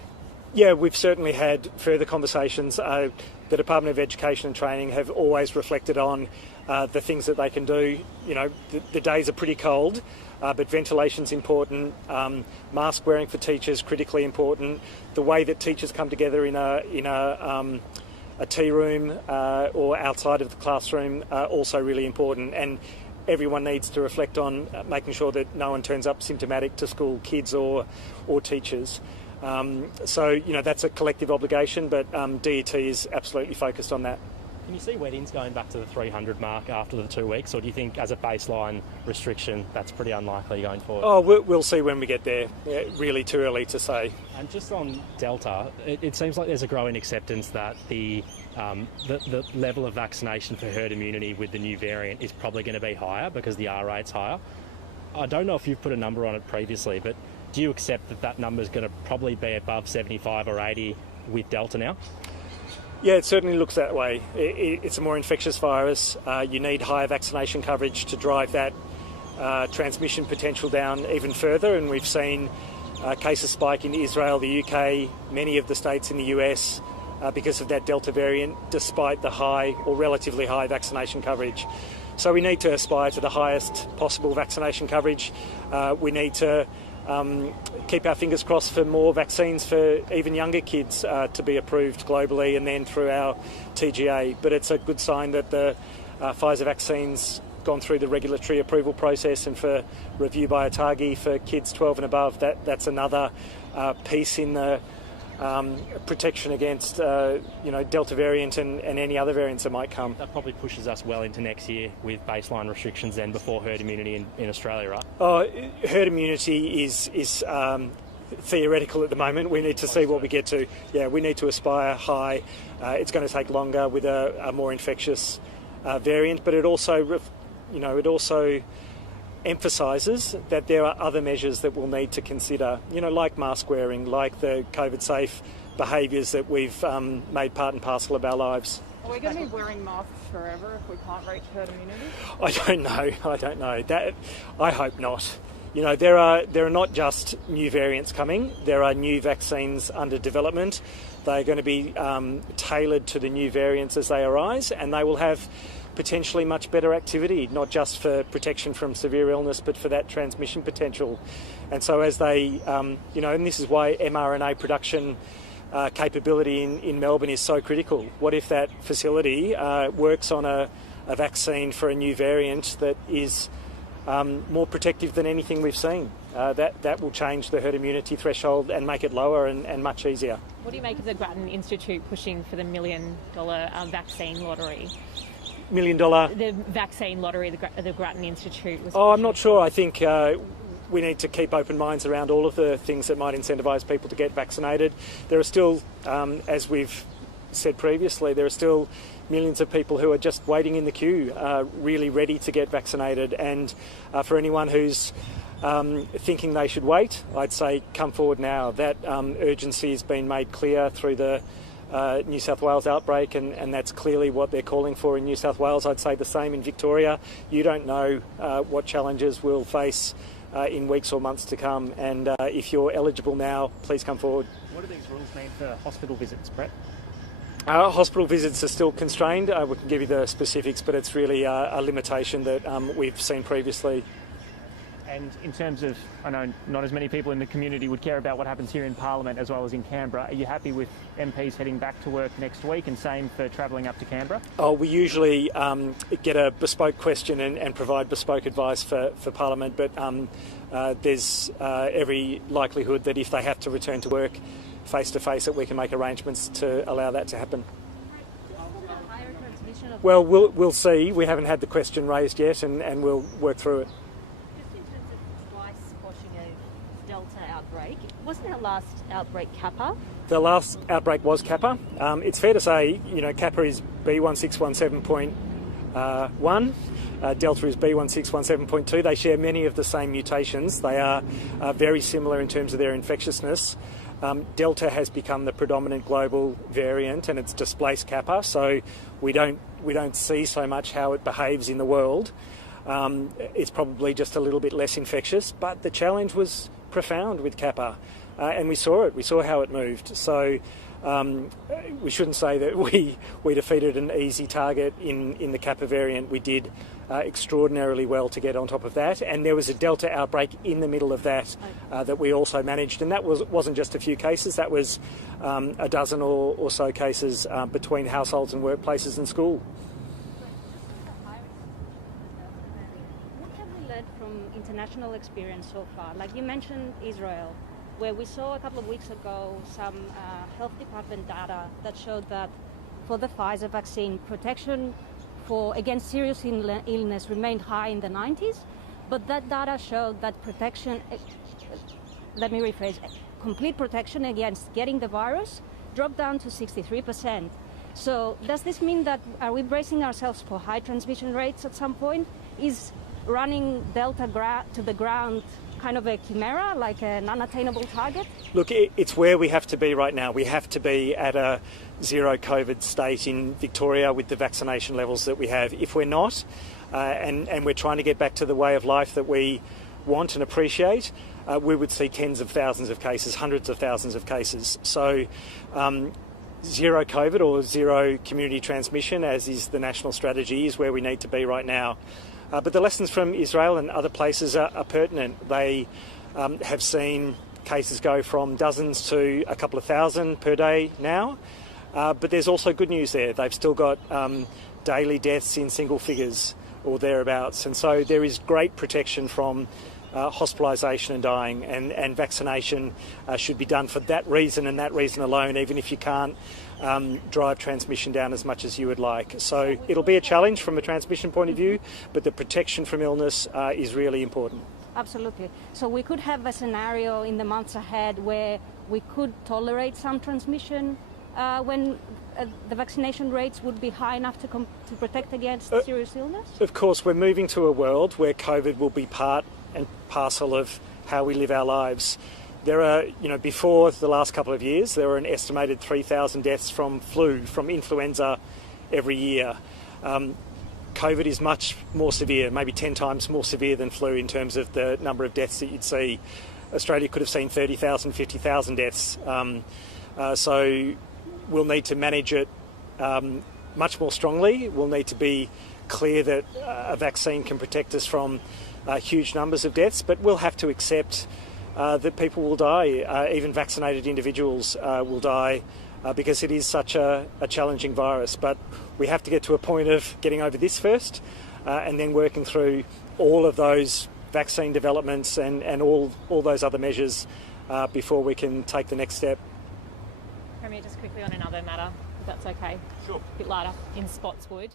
Yeah, we've certainly had further conversations. The Department of Education and Training have always reflected on the things that they can do. You know, the days are pretty cold, but ventilation's important. Mask wearing for teachers critically important. The way that teachers come together in a tea room or outside of the classroom also really important. And everyone needs to reflect on making sure that no one turns up symptomatic to school, kids or teachers. So that's a collective obligation, but DET is absolutely focused on that. Can you see weddings going back to the 300 mark after the 2 weeks, or do you think as a baseline restriction that's pretty unlikely going forward? Oh, we'll see when we get there. Yeah, really too early to say. And just on Delta, it seems like there's a growing acceptance that the level of vaccination for herd immunity with the new variant is probably going to be higher because the R rate's higher. I don't know if you've put a number on it previously, but do you accept that number is going to probably be above 75 or 80 with Delta now? Yeah, it certainly looks that way. It's a more infectious virus. You need higher vaccination coverage to drive that transmission potential down even further, and we've seen cases spike in Israel, the UK, many of the states in the US because of that Delta variant, despite the high or relatively high vaccination coverage. So we need to aspire to the highest possible vaccination coverage. We need to keep our fingers crossed for more vaccines for even younger kids to be approved globally and then through our TGA. But it's a good sign that the Pfizer vaccine's gone through the regulatory approval process and for review by ATAGI for kids 12 and above. That's another piece in the protection against Delta variant and any other variants that might come. That probably pushes us well into next year with baseline restrictions then before herd immunity in Australia, right? Herd immunity is theoretical at the moment. We need to see what we get to. Yeah, we need to aspire high. It's going to take longer with a more infectious variant, but it also emphasises that there are other measures that we'll need to consider, like mask wearing, like the COVID-safe behaviours that we've made part and parcel of our lives. Are we going to be wearing masks forever if we can't reach herd immunity? I don't know. That I hope not. There are not just new variants coming. There are new vaccines under development. They're going to be tailored to the new variants as they arise, and they will have potentially much better activity, not just for protection from severe illness, but for that transmission potential. And so as they, and this is why mRNA production capability in Melbourne is so critical? What if that facility works on a vaccine for a new variant that is more protective than anything we've seen? That will change the herd immunity threshold and make it lower and much easier. What do you make of the Grattan Institute pushing for the $1 million vaccine lottery? $1 million? The vaccine lottery, the Grattan Institute was... I'm not sure. I think we need to keep open minds around all of the things that might incentivise people to get vaccinated. There are still, as we've said previously, there are still millions of people who are just waiting in the queue, really ready to get vaccinated. And for anyone who's thinking they should wait, I'd say come forward now. That urgency has been made clear through the New South Wales outbreak, and that's clearly what they're calling for in New South Wales. I'd say the same in Victoria. You don't know what challenges we'll face in weeks or months to come, and if you're eligible now, please come forward. What do these rules mean for hospital visits, Brett? Hospital visits are still constrained. We can give you the specifics, but it's really a limitation that we've seen previously. And in terms of, I know not as many people in the community would care about what happens here in Parliament as well as in Canberra. Are you happy with MPs heading back to work next week, and same for travelling up to Canberra? We usually get a bespoke question and provide bespoke advice for Parliament, but there's every likelihood that if they have to return to work face-to-face that we can make arrangements to allow that to happen. Well, we'll see. We haven't had the question raised yet, and we'll work through it. Wasn't our last outbreak Kappa? The last outbreak was Kappa. It's fair to say, Kappa is B1617.1. Delta is B1617.2. They share many of the same mutations. They are very similar in terms of their infectiousness. Delta has become the predominant global variant, and it's displaced Kappa. So we don't see so much how it behaves in the world. It's probably just a little bit less infectious, but the challenge was profound with Kappa, and we saw it. We saw how it moved. So we shouldn't say that we defeated an easy target in the Kappa variant. We did extraordinarily well to get on top of that, and there was a Delta outbreak in the middle of that that we also managed, and that wasn't just a few cases. That was a dozen or so cases between households and workplaces and school. International experience so far? Like you mentioned Israel, where we saw a couple of weeks ago some health department data that showed that for the Pfizer vaccine, protection against serious illness remained high in the 90s, but that data showed that complete protection against getting the virus dropped down to 63%. So does this mean that are we bracing ourselves for high transmission rates at some point? Is running Delta to the ground kind of a chimera, like an unattainable target? Look, it's where we have to be right now. We have to be at a zero COVID state in Victoria with the vaccination levels that we have. If we're not, and we're trying to get back to the way of life that we want and appreciate, we would see tens of thousands of cases, hundreds of thousands of cases. So zero COVID or zero community transmission, as is the national strategy, is where we need to be right now. But the lessons from Israel and other places are pertinent. They have seen cases go from dozens to a couple of thousand per day now. But there's also good news there. They've still got daily deaths in single figures or thereabouts. And so there is great protection from hospitalisation and dying, and vaccination should be done for that reason and that reason alone, even if you can't drive transmission down as much as you would like. So it'll be a challenge from a transmission point of view, but the protection from illness is really important. Absolutely. So we could have a scenario in the months ahead where we could tolerate some transmission when the vaccination rates would be high enough to protect against serious illness? Of course, we're moving to a world where COVID will be part and parcel of how we live our lives. There are, before the last couple of years, there were an estimated 3,000 deaths from influenza every year. COVID is much more severe, maybe 10 times more severe than flu in terms of the number of deaths that you'd see. Australia could have seen 30,000, 50,000 deaths. So we'll need to manage it much more strongly. We'll need to be clear that a vaccine can protect us from huge numbers of deaths, but we'll have to accept that people will die. Even vaccinated individuals will die because it is such a challenging virus. But we have to get to a point of getting over this first and then working through all of those vaccine developments and all those other measures before we can take the next step. Premier, just quickly on another matter, if that's okay. Sure. A bit lighter, in Spotswood.